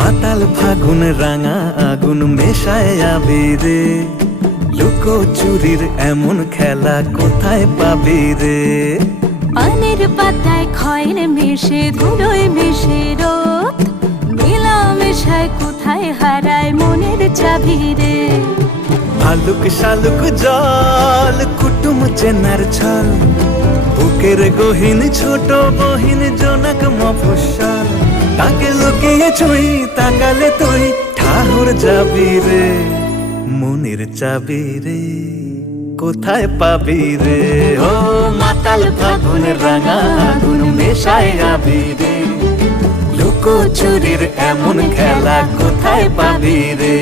মাতাল ফাগুন রাঙা আগুন মেশায় আবিরে, লুকো চুরির এমন খেলা কোথায় পাবি রে? পানের পাতায় খয়ের মিশে ধুলোয় মিশে রোদ, মেলা মেশায় কোথায় হারায় মনের চাবি রে? ভালুক শালুক জল কুটুম চেনার ছল, বুকের গহীন ছোট বহিন জনক মফস্বল, তাকে লুকিয়ে ছুঁই তাকালে তুই ঠাহর যাবি রে। মনের চাবি রে কোথায় পাবি রে? ও মাতাল ফাগুন রাঙা আগুন মেশায় আবিরে, লুকো চুরির এমন খেলা কোথায় পাবি রে?